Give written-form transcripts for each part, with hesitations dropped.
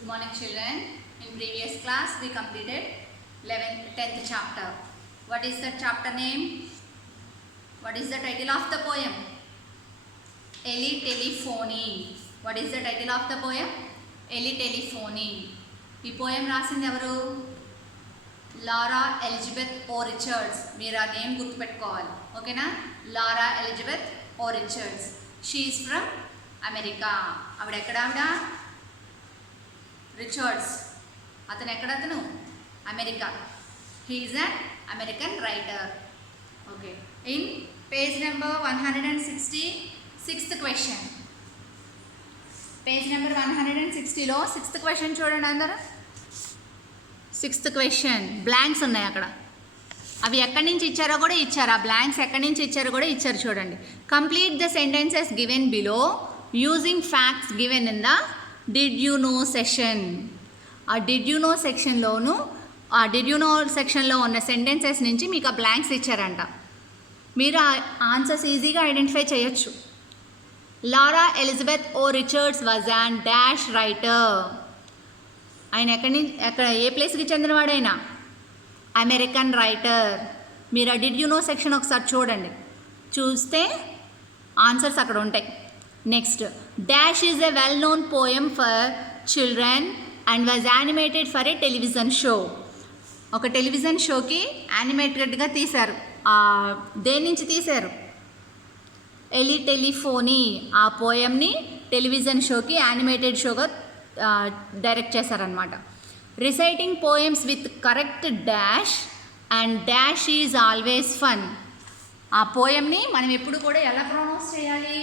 Good morning, children. In previous class we completed 10th chapter. What is the chapter name? What is the title of the poem? Ellie Telephony. What is the title of the poem? Ellie Telephony. ఈ poem రాసింది ఎవరు? Laura Elizabeth O Richards. మీరు ఆ name గుర్తుపెట్టుకోవాలి, ఓకేనా? Laura Elizabeth O Richards. She is from America. ఆవిడ ఎక్కడ? ఆవిడ రిచర్డ్స్. అతను ఎక్కడతను? America. He is an American writer. Okay. In page number 160 6th question. Page number 160లో 6th క్వశ్చన్ చూడండి అందరూ. 6th క్వశ్చన్ బ్లాంక్స్ ఉన్నాయి అక్కడ. అవి ఎక్కడి నుంచి ఇచ్చారో కూడా ఇచ్చారు. ఆ బ్లాంక్స్ ఎక్కడి నుంచి ఇచ్చారో కూడా ఇచ్చారు చూడండి. Complete the sentences given below using facts given in the did you no session. ఆ డిడ్ యూ నో సెక్షన్లోను ఆ డిడ్ యూ నో సెక్షన్లో ఉన్న సెంటెన్సెస్ నుంచి మీకు ఆ బ్లాంక్స్ ఇచ్చారంట. మీరు ఆ ఆన్సర్స్ ఈజీగా ఐడెంటిఫై చేయొచ్చు. Laura Elizabeth O Richards was an dash writer. ఆయన ఏ ప్లేస్కి చెందినవాడైనా? American writer. మీరు ఆ డిడ్ యూ నో సెక్షన్ ఒకసారి చూడండి, చూస్తే ఆన్సర్స్ అక్కడ ఉంటాయి. Next, dash is a well known poem for children and was animated for a television show. ఒక టెలివిజన్ షోకి యానిమేటెడ్గా తీశారు. దేని నుంచి తీశారు? ఎలి టెలిఫోనీ. ఆ పోయంని టెలివిజన్ షోకి యానిమేటెడ్ షోగా డైరెక్ట్ చేశారనమాట. Reciting poems with correct dash and dash is always fun. ఆ పోయంని మనం ఎప్పుడు కూడా ఎలా ప్రొనౌన్స్ చేయాలి?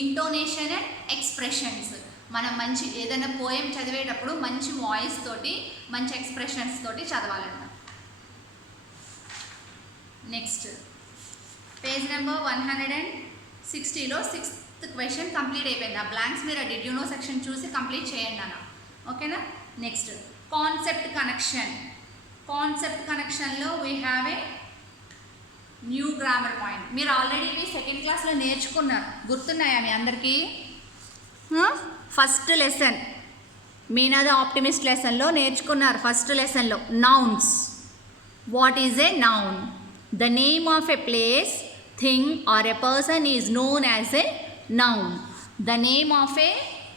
Intonation and expressions. మనం మంచి ఏదైనా పోయం చదివేటప్పుడు మంచి వాయిస్ తోటి, మంచి ఎక్స్ప్రెషన్స్ తోటి చదవాలన్నమాట. నెక్స్ట్, పేజ్ నెంబర్ 160లో 6th క్వశ్చన్ కంప్లీట్ అయిపోయింది. ఆ బ్లాంక్స్ మీరు ఆ డిడ్ యూ నో సెక్షన్ చూసి కంప్లీట్ చేయండి అన్న, ఓకేనా? Next, concept connection. కాన్సెప్ట్ కనెక్షన్లో we have a new grammar point. మీరు ఆల్రెడీ ఇవి 2nd క్లాస్లో నేర్చుకున్నారు, గుర్తున్నాయా మీ అందరికీ? First lesson Meena the optimist లెసన్లో నేర్చుకున్నారు. ఫస్ట్ లెసన్లో nouns. What is a noun? The name of a place, thing or a person is known as a noun. The name of a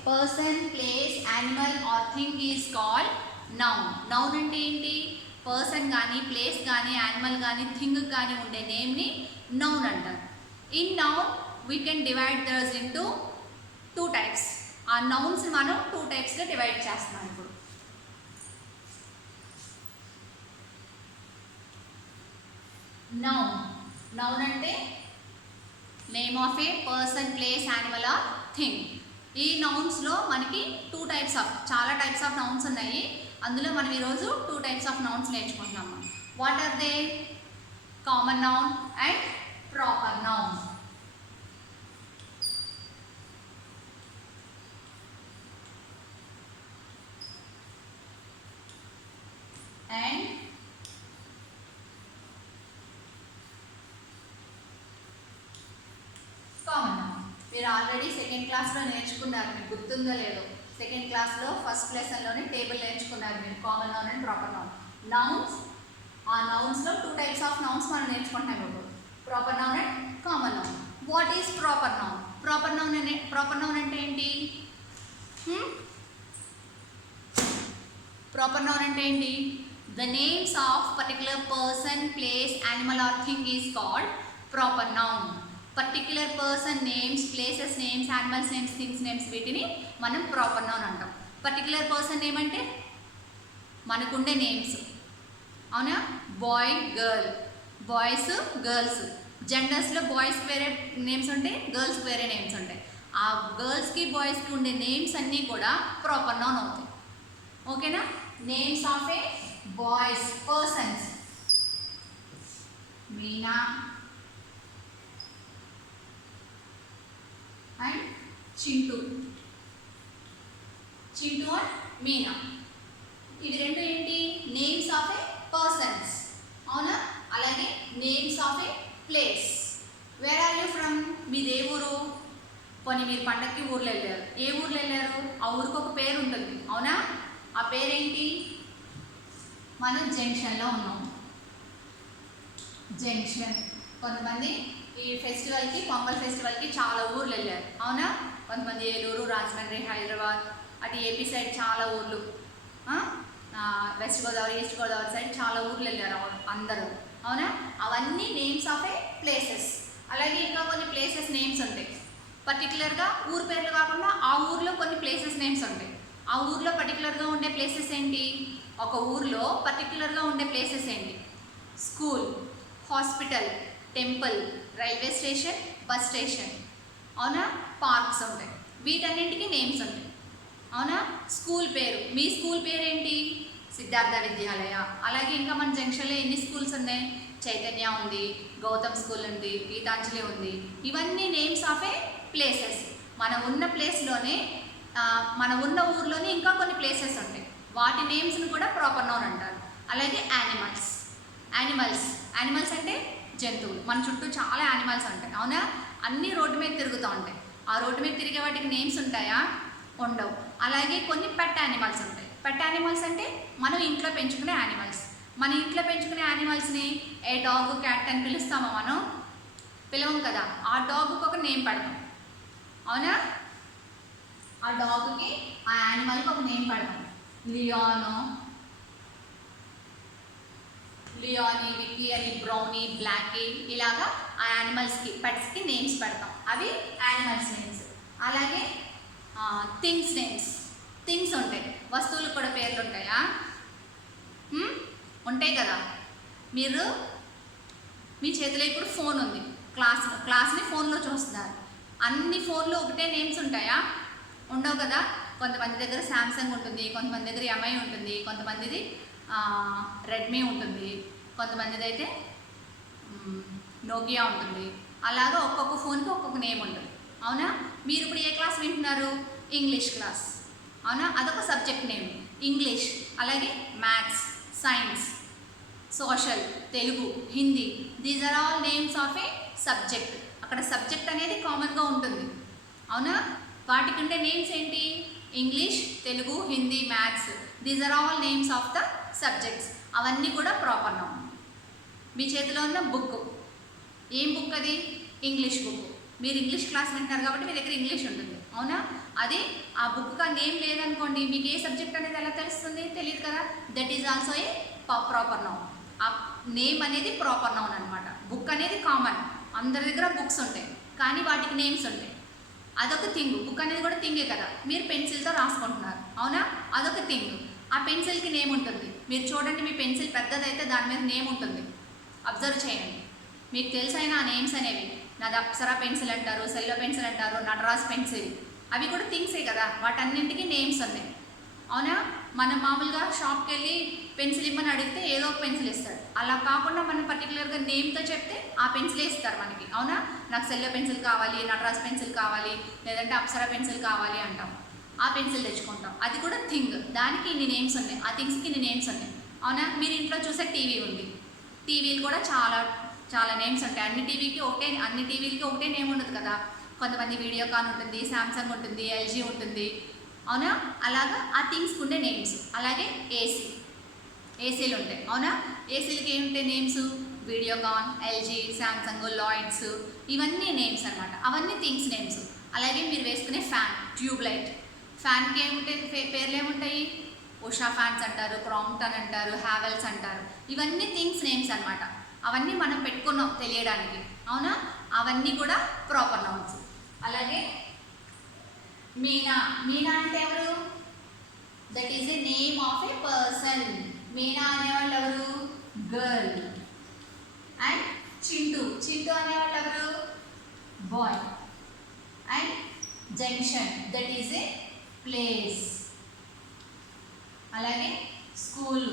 person, place, animal or thing is called noun. Noun అంటే ఏంటి? Person కానీ, place కానీ, animal కానీ, thing కానీ ఉండే నేమ్ని noun అంటారు. In noun we can divide theirs into 2 types. ఆ నౌన్స్ మనం 2 typesగా డివైడ్ చేస్తున్నాం ఇప్పుడు. నౌన్. నౌన్ అంటే name of a person, place, animal or thing. ఈ నౌన్స్లో మనకి 2 types ఆఫ్, చాలా టైప్స్ ఆఫ్ నౌన్స్ ఉన్నాయి. అందులో మనం ఈరోజు 2 types ఆఫ్ నౌన్స్ నేర్చుకుంటున్నాము. What are they? Common noun and proper noun. And common noun. మీరు ఆల్రెడీ 2nd క్లాస్లో నేర్చుకున్నారు, మీకు గుర్తుందో లేదో. 2nd క్లాస్లో ఫస్ట్ లెసన్లోనే టేబుల్ నేర్చుకున్నారు మీరు, common noun and proper noun. Nouns, ఆ నౌన్స్లో 2 types ఆఫ్ నౌన్స్ మనం నేర్చుకుంటున్నాం ఇప్పుడు, proper noun and common noun. What is proper noun? Proper noun అంటే ఏంటి? ప్రాపర్ నౌన్ అంటే ఏంటి? The names of particular person, place, animal or thing is called proper noun. Particular person names, places names, animals names, things names, వీటిని మనం proper noun అంటాం. Particular person name అంటే మనకుండే names, అవునా? Boy, girl, boys, girls. జెండర్స్లో బాయ్స్కి వేరే names ఉంటాయి, గర్ల్స్కి వేరే నేమ్స్ ఉంటాయి. ఆ గర్ల్స్కి, బాయ్స్కి ఉండే నేమ్స్ అన్నీ కూడా ప్రాపర్ నౌన్ అవుతాయి, ఓకేనా? Names of a boys, persons, Meena and Chintu. Chintu and Meena, ఇవి రెండు ఏంటి? నేమ్స్ ఆఫ్ ఏ పర్సన్స్, అవునా? అలాగే names of a place. Where are you from? మీ దేవురు పోనీ మీరు పండగకి ఊర్లో వెళ్ళారు, ఏ ఊర్లో వెళ్ళారు, ఆ ఊరికి ఒక పేరు ఉంటుంది, అవునా? ఆ పేరేంటి? మనం జంక్షన్లో ఉన్నాం, జంక్షన్. కొంతమంది ఈ ఫెస్టివల్కి, పొంగల్ ఫెస్టివల్కి చాలా ఊర్లు వెళ్ళారు, అవునా? కొంతమంది ఏలూరు, రాజమండ్రి, హైదరాబాద్, అటు ఏపీ సైడ్ చాలా ఊర్లు, west Godavari, east Godavari side చాలా ఊర్లు వెళ్ళారు అందరూ, అవునా? అవన్నీ నేమ్స్ ఆఫ్ ఏ ప్లేసెస్. అలాగే ఇంకా కొన్ని ప్లేసెస్ నేమ్స్ ఉంటాయి, పర్టికులర్గా ఊరు పేర్లు కాకుండా ఆ ఊర్లో కొన్ని ప్లేసెస్ నేమ్స్ ఉంటాయి. ఆ ఊర్లో పర్టికులర్గా ఉండే ప్లేసెస్ ఏంటి? ఒక ఊర్లో పర్టికులర్గా ఉండే ప్లేసెస్ ఏంటి? School, hospital, temple, railway station, bus station, అవునా? పార్క్స్ ఉంటాయి, వీటన్నింటికి నేమ్స్ ఉంటాయి, అవునా? స్కూల్ పేరు, మీ స్కూల్ పేరు ఏంటి? సిద్ధార్థ విద్యాలయ. అలాగే ఇంకా మన జంక్షన్లో ఎన్ని స్కూల్స్ ఉన్నాయి? చైతన్య ఉంది, గౌతమ్ స్కూల్ ఉంది, గీతాంజలి ఉంది. ఇవన్నీ నేమ్స్ ఆఫ్ ఏ ప్లేసెస్. మనం ఉన్న ప్లేస్లోనే, మన ఉన్న ఊర్లోనే ఇంకా కొన్ని ప్లేసెస్ ఉంటాయి, వాటి నేమ్స్ని కూడా ప్రాపర్ నౌన్ అంటారు. అలాగే యానిమల్స్, యానిమల్స్ అంటే జంతువులు. మన చుట్టూ చాలా యానిమల్స్ ఉంటాయి, అవునా? అన్నీ రోడ్డు మీద తిరుగుతూ ఉంటాయి. ఆ రోడ్డు మీద తిరిగే వాటికి నేమ్స్ ఉంటాయా? ఉండవు. అలాగే కొన్ని పెట్ యానిమల్స్ ఉంటాయి. పెట్ యానిమల్స్ అంటే మనం ఇంట్లో పెంచుకునే యానిమల్స్. మన ఇంట్లో పెంచుకునే యానిమల్స్ని ఏ డాగ్, క్యాట్ అని పిలుస్తామో మనం? పిలవం కదా. ఆ డాగ్కి ఒక నేమ్ పెడతాం, అవునా? ఆ డాగ్కి, ఆ యానిమల్కి ఒక నేమ్ పెడతాం. లియోనీ, విక్కీ అని, బ్రౌనీ, బ్లాకీ, ఇలాగా ఆ యానిమల్స్కి, పెట్స్కి నేమ్స్ పెడతాం. అవి యానిమల్స్ నేమ్స్. అలాగే థింగ్స్ నేమ్స్. థింగ్స్ ఉంటాయి, వస్తువులకు కూడా పేర్లు ఉంటాయా? ఉంటాయి కదా. మీరు మీ చేతిలో ఇప్పుడు ఫోన్ ఉంది, క్లాస్ని ఫోన్లో చూస్తున్నారు. అన్ని ఫోన్లో ఒకటే నేమ్స్ ఉంటాయా? ఉండవు కదా. కొంతమంది దగ్గర శాంసంగ్ ఉంటుంది, కొంతమంది దగ్గర ఎంఐ ఉంటుంది, కొంతమందిది రెడ్మీ ఉంటుంది, కొంతమందిది అయితే నోకియా ఉంటుంది. అలాగా ఒక్కొక్క ఫోన్కి ఒక్కొక్క నేమ్ ఉంటుంది, అవునా? మీరు ఇప్పుడు ఏ క్లాస్ వింటున్నారు? ఇంగ్లీష్ క్లాస్, అవునా? అదొక సబ్జెక్ట్ నేమ్, ఇంగ్లీష్. అలాగే maths, science, social, Telugu, Hindi, these are all names of a subject. అక్కడ సబ్జెక్ట్ అనేది కామన్గా ఉంటుంది, అవునా? వాటికి ఉండే నేమ్స్ ఏంటి? English, Telugu, Hindi, maths, these are all names of the subjects. అవన్నీ కూడా ప్రాపర్ నౌన్. మీ చేతిలో ఉన్న బుక్, ఏం బుక్ అది? English book. మీరు ఇంగ్లీష్ క్లాస్ వింటున్నారు కాబట్టి మీ దగ్గర ఇంగ్లీష్ ఉంటుంది, అవునా? అది ఆ బుక్ ఆ నేమ్ లేదనుకోండి, మీకు ఏ సబ్జెక్ట్ అనేది ఎలా తెలుస్తుంది? తెలియదు కదా. That is also a proper noun. ఆ నేమ్ అనేది ప్రాపర్ నౌన్ అనమాట. బుక్ అనేది కామన్, అందరి దగ్గర బుక్స్ ఉంటాయి, కానీ వాటికి నేమ్స్ ఉంటాయి. అదొక థింగ్. బుక్ అనేది కూడా థింగే కదా. మీరు పెన్సిల్తో రాసుకుంటున్నారు, అవునా? అదొక థింగ్. ఆ పెన్సిల్కి నేమ్ ఉంటుంది. మీరు చూడండి, మీ పెన్సిల్ పెద్దదైతే దాని మీద నేమ్ ఉంటుంది, అబ్జర్వ్ చేయండి. మీకు తెలుసైన ఆ నేమ్స్ అనేవి, నాది అప్సరా పెన్సిల్ అంటారు, సెల్లో పెన్సిల్ అంటారు, నటరాజ్ పెన్సిల్, అవి కూడా థింగ్సే కదా. వాటన్నింటికి నేమ్స్ ఉన్నాయి, అవునా? మనం మామూలుగా షాప్కి వెళ్ళి పెన్సిల్ ఇమ్మని అడిగితే ఏదో ఒక పెన్సిల్ ఇస్తాడు. అలా కాకుండా మనం పర్టికులర్గా నేమ్తో చెప్తే ఆ పెన్సిలే ఇస్తారు మనకి, అవునా? నాకు సెల్లో పెన్సిల్ కావాలి, నటరాజ్ పెన్సిల్ కావాలి, లేదంటే అప్సరా పెన్సిల్ కావాలి అంటాం. ఆ పెన్సిల్ తెచ్చుకుంటాం. అది కూడా థింగ్. దానికి ఇన్ని నేమ్స్ ఉన్నాయి, ఆ థింగ్స్కి ఇన్ని నేమ్స్ ఉన్నాయి, అవునా? మీరు ఇంట్లో చూసే టీవీ ఉంది, టీవీలు కూడా చాలా నేమ్స్ ఉంటాయి. అన్ని టీవీలకి ఒకటే నేమ్ ఉండదు కదా. కొంతమంది వీడియోకాన్ ఉంటుంది, శాంసంగ్ ఉంటుంది, ఎల్జీ ఉంటుంది, అవునా? అలాగా ఆ థింగ్స్కి ఉండే నేమ్స్. అలాగే ఏసీలు ఉంటాయి, అవునా? ఏసీలకి ఏముంటాయి names? Videocon, LG, Samsung, Lloyds, ఇవన్నీ నేమ్స్ అనమాట. అవన్నీ థింగ్స్ నేమ్స్. అలాగే మీరు వేసుకునే ఫ్యాన్, ట్యూబ్ లైట్, ఫ్యాన్కి ఏముంటాయి? పేర్లు ఏముంటాయి? ఉషా ఫ్యాన్స్ అంటారు, క్రాంప్టన్ అంటారు, హ్యావెల్స్ అంటారు. ఇవన్నీ థింగ్స్ నేమ్స్ అనమాట. అవన్నీ మనం పెట్టుకున్నాం తెలియడానికి, అవునా? అవన్నీ కూడా ప్రాపర్ నౌన్స్. అలాగే మీనా అంటే ఎవరు? That is a name of a person. Meena అనేవాళ్ళు ఎవరు? గర్ల్. అండ్ చింటూ అనేవాళ్ళు ఎవరు? Boy. And junction, that is a place. అలాగే స్కూల్,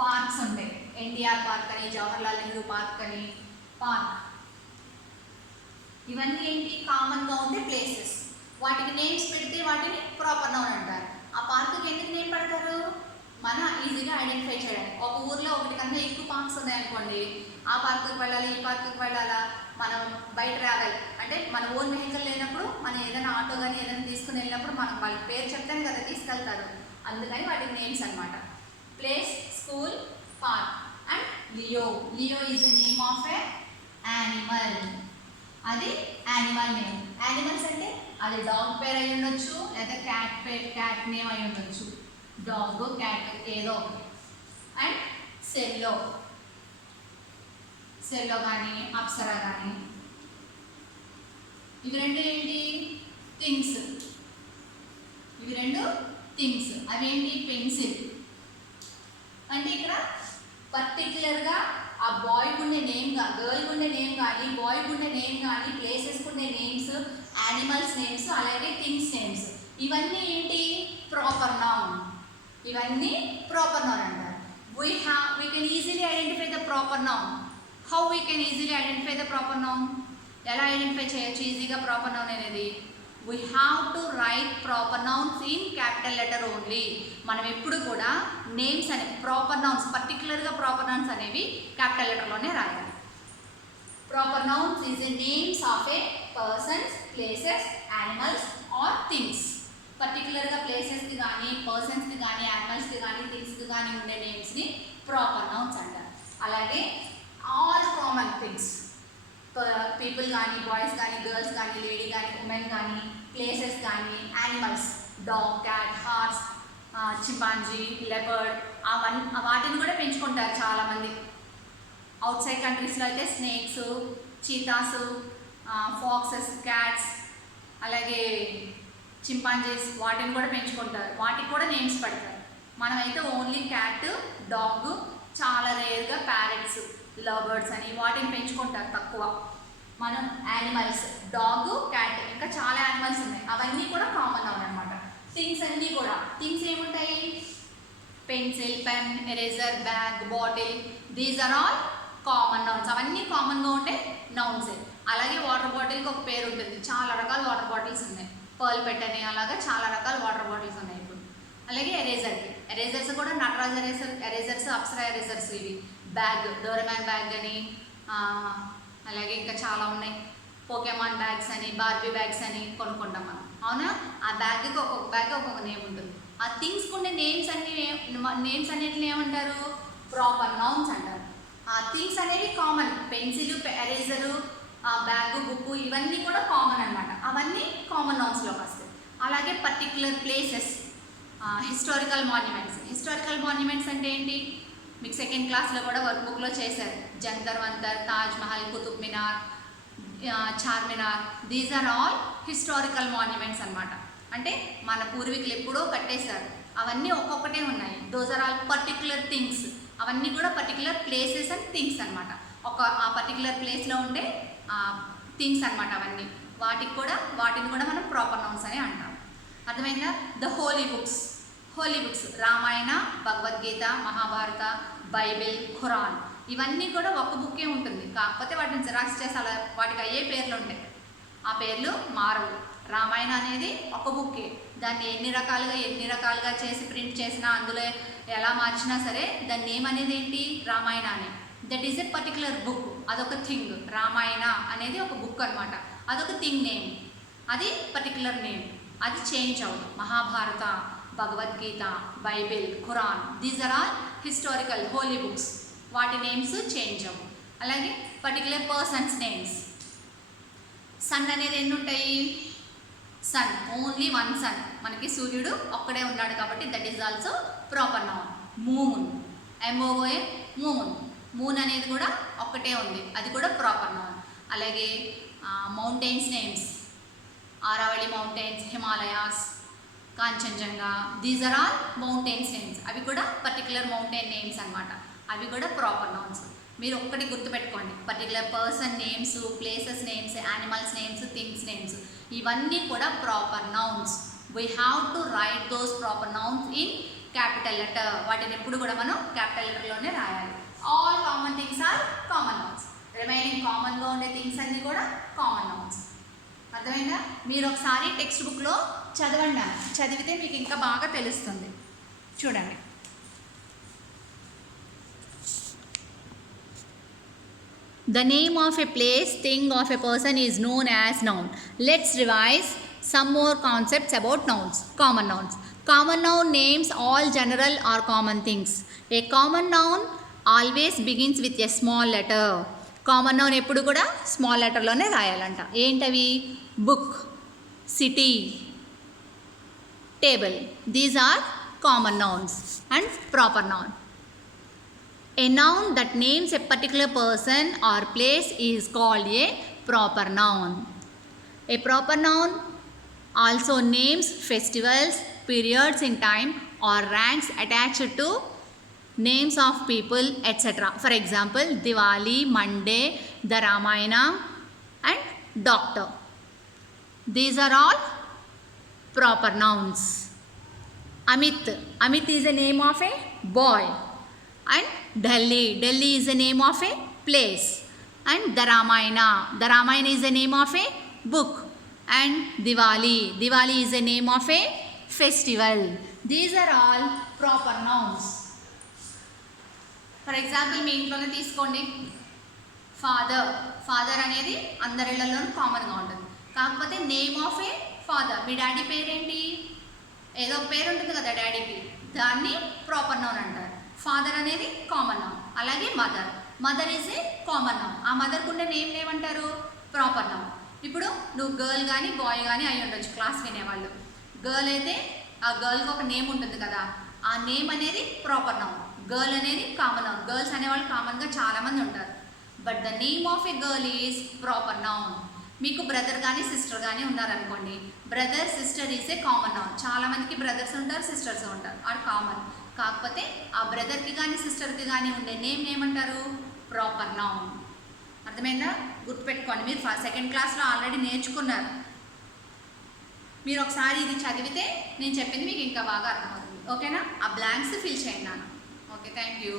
పార్క్స్ ఉంటాయి, ఎన్టీఆర్ పార్క్ అని, జవహర్లాల్ నెహ్రూ పార్క్ అని, పార్క్. ఇవన్నీ ఏంటి? కామన్గా ఉండే ప్లేసెస్. వాటికి నేమ్స్ పెడితే వాటిని ప్రాపర్ నౌన్ అంటారు. ఆ పార్కుకి ఎందుకు నేమ్ పెడతారు? మన ఈజీగా ఐడెంటిఫై చేయడానికి. ఒక ఊర్లో ఒకటి కన్నా ఎక్కువ పార్క్స్ ఉన్నాయనుకోండి, ఆ పార్కుకి వెళ్ళాలి, ఈ పార్కుకి వెళ్ళాలా, మనం బై ట్రావెల్ అంటే మన ఓన్ వెహికల్ లేనప్పుడు మనం ఏదైనా ఆటో కానీ ఏదైనా తీసుకుని వెళ్ళినప్పుడు మనం వాళ్ళ పేరు చెప్తానే కదా తీసుకెళ్తారు. అందుకని వాటి నేమ్స్ అనమాట. Place, school, park. And Leo. Leo is the name of A animal. అది యానిమల్ నేమ్. యానిమల్స్ అంటే అది డాగ్ పేరు అయి ఉండొచ్చు, లేదా క్యాట్ పేరు, క్యాట్ నేమ్ అయి ఉండొచ్చు. డాగ్, క్యాట్ ఏదో ఒకటి. అండ్ సెల్లో. సెల్లో కానీ అప్సరా కానీ ఇవి రెండు ఏంటి? థింగ్స్. ఇవి రెండు థింగ్స్. అవేంటి? పెన్సిల్. అంటే ఇక్కడ పర్టికులర్గా ఆ బాయ్కి ఉండే నేమ్ కానీ, గర్ల్కి ఉండే నేమ్ కానీ, బాయ్కి ఉండే నేమ్ కానీ, ప్లేసెస్కి ఉండే నేమ్స్, యానిమల్స్ నేమ్స్, అలాగే థింగ్స్ నేమ్స్, ఇవన్నీ ఏంటి? Proper noun. ఇవన్నీ ప్రాపర్ నౌన్ అంటారు. we can easily identify the proper noun. How we can easily identify the proper noun? ఎలా ఐడెంటిఫై చేయొచ్చు ఈజీగా ప్రాపర్ నౌన్ అనేది? we have to write proper nouns in capital letter only. మనం ఎప్పుడు కూడా names అనే proper nouns, పర్టికులర్గా proper nouns అనేవి క్యాపిటల్ లెటర్లోనే రాయాలి. Proper nouns is the names of a persons, places, animals or things. పర్టికులర్గా ప్లేసెస్కి కానీ, పర్సన్స్కి కానీ, యానిమల్స్కి కానీ, థింగ్స్కి కానీ ఉండే నేమ్స్ని ప్రాపర్ నౌన్స్ అంటారు. అలాగే ఆల్ కామన్ థింగ్స్, పీపుల్ కానీ, బాయ్స్ కానీ, గర్ల్స్ కానీ, లేడీ కానీ, ఉమెన్ కానీ, ప్లేసెస్ కానీ, animals, dog, cat, horse, chimpanzee, leopard, వాటిని కూడా పెంచుకుంటారు చాలామంది. అవుట్ సైడ్ కంట్రీస్లో అయితే స్నేక్స్, చీతాస్, ఫాక్సెస్, క్యాట్స్, అలాగే చింపాంజీస్, వాటిని కూడా పెంచుకుంటారు. వాటికి కూడా నేమ్స్ పెడతారు. మనమైతే ఓన్లీ క్యాట్, డాగ్, చాలా రేర్గా ప్యారెట్స్, లవ్ బర్డ్స్ అని వాటిని పెంచుకుంటారు తక్కువ. మనం యానిమల్స్, డాగ్, క్యాట్, ఇంకా చాలా యానిమల్స్ ఉన్నాయి, అవన్నీ కూడా కామన్ నౌన్ అనమాట. థింగ్స్ అన్నీ కూడా, థింగ్స్ ఏముంటాయి? Pencil, pen, eraser, bag, bottle, these are all common nouns. అవన్నీ కామన్గా ఉండే నౌన్సే. అలాగే వాటర్ బాటిల్కి ఒక పేరు ఉంటుంది. చాలా రకాల వాటర్ బాటిల్స్ ఉన్నాయి. పర్ల్ పెట్టని అలాగా చాలా రకాల వాటర్ బాటిల్స్ ఉన్నాయి ఇప్పుడు. అలాగే ఎరేజర్కి, ఎరేజర్స్ కూడా నటరాజ్ ఎరేజర్స్, అప్సరా ఎరేజర్స్. ఇవి బ్యాగ్, డోరెమాన్ బ్యాగ్ అని, అలాగే ఇంకా చాలా ఉన్నాయి. పోకెమాన్ బ్యాగ్స్ అని, బార్బీ బ్యాగ్స్ అని కొనుక్కుంటాం మనం, అవునా? ఆ బ్యాగ్కి ఒక్కొక్క బ్యాగ్ ఒక్కొక్క నేమ్ ఉంటుంది. ఆ థింగ్స్కి ఉండే నేమ్స్ అన్నిటిని ఏమంటారు? ప్రాపర్ నౌన్స్ అంటారు. ఆ థింగ్స్ అనేవి common. Pencil, eraser, bag, book, ఇవన్నీ కూడా కామన్ అనమాట. అవన్నీ కామన్ నౌన్స్లోకి వస్తాయి. అలాగే particular places, historical monuments. Historical monuments అంటే ఏంటి? మీకు సెకండ్ క్లాస్లో కూడా వర్క్ బుక్లో చేశారు. Jantar Mantar, Taj Mahal, Qutub Minar, Charminar, these are all historical monuments అనమాట. అంటే మన పూర్వీకులు ఎప్పుడో కట్టేశారు, అవన్నీ ఒక్కొక్కటే ఉన్నాయి. Those are all particular things. అవన్నీ కూడా పర్టిక్యులర్ ప్లేసెస్ అండ్ థింగ్స్ అనమాట. ఆ పర్టిక్యులర్ ప్లేస్లో ఉండే థింగ్స్ అనమాట అవన్నీ. వాటిని కూడా మనం ప్రాపర్ నౌన్స్ అని అంటాం. అర్థమైందా? The holy books. Holy books Ramayana, Bhagavad Gita, Mahabharata, Bible, Quran, ఇవన్నీ కూడా ఒక బుక్కే ఉంటుంది. కాకపోతే వాటిని జిరాక్స్ చేసి అలా వాటికి అయ్యే పేర్లు ఉంటాయి. ఆ పేర్లు మారవు. రామాయణ అనేది ఒక బుక్కే. దాన్ని ఎన్ని రకాలుగా చేసి ప్రింట్ చేసినా, అందులో ఎలా మార్చినా సరే దాని నేమ్ అనేది ఏంటి? రామాయణ అని. That is a particular book. అదొక థింగ్. రామాయణ అనేది ఒక బుక్ అనమాట. అదొక థింగ్ నేమ్, అది పర్టికులర్ నేమ్, అది చేంజ్ అవ్వదు. Mahabharata, Bhagavad Gita, Bible, Quran, these are all historical holy books. వాటి నేమ్స్ చేంజ్ అవ్వవు. అలాగే పర్టికులర్ పర్సన్స్ నేమ్స్. సన్ అనేది ఎన్ని ఉంటాయి? Sun, only one sun. మనకి సూర్యుడు ఒక్కడే ఉన్నాడు కాబట్టి that is also proper noun. Moon, MOON, moon. Moon అనేది కూడా ఒక్కటే ఉంది, అది కూడా ప్రాపర్ నౌన్. అలాగే mountains names, Aravalli mountains, Himalayas, Kanchenjunga, these are all mountains names. అవి కూడా పర్టికులర్ మౌంటైన్ నేమ్స్ అనమాట. అవి కూడా ప్రాపర్ నౌన్స్. మీరు ఒక్కటి గుర్తుపెట్టుకోండి, particular person names, places names, animals names, things names, ఇవన్నీ కూడా proper nouns. We have to write those proper nouns in capital letter. వాటిని ఎప్పుడు కూడా మనం క్యాపిటల్ లెటర్లోనే రాయాలి. All common things are common nouns. Remaining కామన్గా ఉండే థింగ్స్ అన్నీ కూడా కామన్ నౌన్స్. అర్థమైందా? మీరు ఒకసారి టెక్స్ట్ బుక్లో చదవండి, చదివితే మీకు ఇంకా బాగా తెలుస్తుంది. చూడండి. The name of a place, thing, of a person is known as noun. Let's revise some more concepts about nouns. Common nouns. Common noun names all general or common things. A common noun always begins with a small letter. Common noun ఎప్పుడు కూడా small లెటర్లోనే రాయాలంట. ఏంటవి? Book, city, table. These are common nouns. And proper noun. A noun that names a particular person or place is called a proper noun. A proper noun also names festivals, periods in time, or ranks attached to names of people, etc. For example, Diwali, Monday, the Ramayana, and doctor. These are all proper nouns. Amit. Amit is the name of a boy. And Delhi. Delhi is the name of a place. And the Ramayana. The Ramayana is the name of a book. And Diwali. Diwali is the name of a festival. These are all proper nouns. For example, మీ ఇంట్లోనే తీసుకోండి. Father. Father అనేది అందరిళ్లలోనూ కామన్గా ఉంటుంది. కాకపోతే name of A father. Me daddy పేరేంటి? ఏదో పేరు ఉంటుంది కదా డాడీకి, దాన్ని ప్రాపర్ నౌన్ అంటారు. ఫాదర్ అనేది కామన్ నౌన్. అలాగే mother. Mother is a common noun. ఆ మదర్కు ఉండే నేమ్ ఏమంటారు? Proper noun. ఇప్పుడు నువ్వు గర్ల్ కానీ బాయ్ కానీ అయి ఉండొచ్చు క్లాస్ వినేవాళ్ళు. గర్ల్ అయితే ఆ గర్ల్కి ఒక నేమ్ ఉంటుంది కదా, ఆ నేమ్ అనేది ప్రాపర్ నౌన్. గర్ల్ అనేది కామన్ నౌన్. గర్ల్స్ అనేవాళ్ళు కామన్గా చాలామంది ఉంటారు. But the name of a girl is proper noun. మీకు బ్రదర్ కానీ సిస్టర్ కానీ ఉన్నారనుకోండి, brother sister is a common noun. చాలామందికి బ్రదర్స్ ఉంటారు, సిస్టర్స్ ఉంటారు, అది కామన్. కాకపోతే ఆ బ్రదర్కి కానీ సిస్టర్కి కానీ ఉండే నేమ్ ఏమంటారు? Proper noun. అర్థమైందా? గుర్తుపెట్టుకోండి. మీరు సెకండ్ క్లాస్లో ఆల్రెడీ నేర్చుకున్నారు. మీరు ఒకసారి ఇది చదివితే నేను చెప్పింది మీకు ఇంకా బాగా అర్థమవుతుంది. ఓకేనా? ఆ బ్లాంక్స్ ఫిల్ చేయండి నాన్న. Okay, thank you.